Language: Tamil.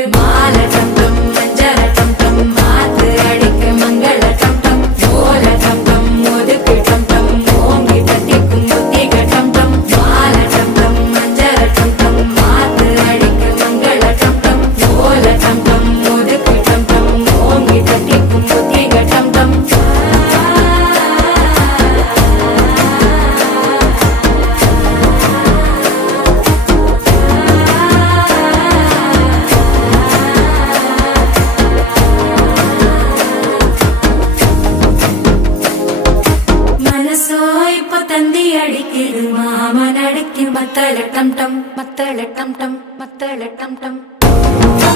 அடிக்குது மால டம் டம் மஞ்சர டம் டம் மாத்து அடிக்க மங்கள டம் டம் ஓல டம் டம் ஒதுக்கு டம் டம் ஓங்கி தட்டிக்கும் புத்திக டம் டம் மால டம் டம் மஞ்சர டம் டம் மாத்து அடிக்க மங்கள டம் டம் ஓல டம் டம் ஒதுக்கு டம் டம் ஓங்கி தட்டிக்கும் புத்திக டம் டம் தந்தி அடிக்குது மாமன் அடிக்கு மத்தள டம் டம் மத்தள டம் டம் மத்தள டம் டம்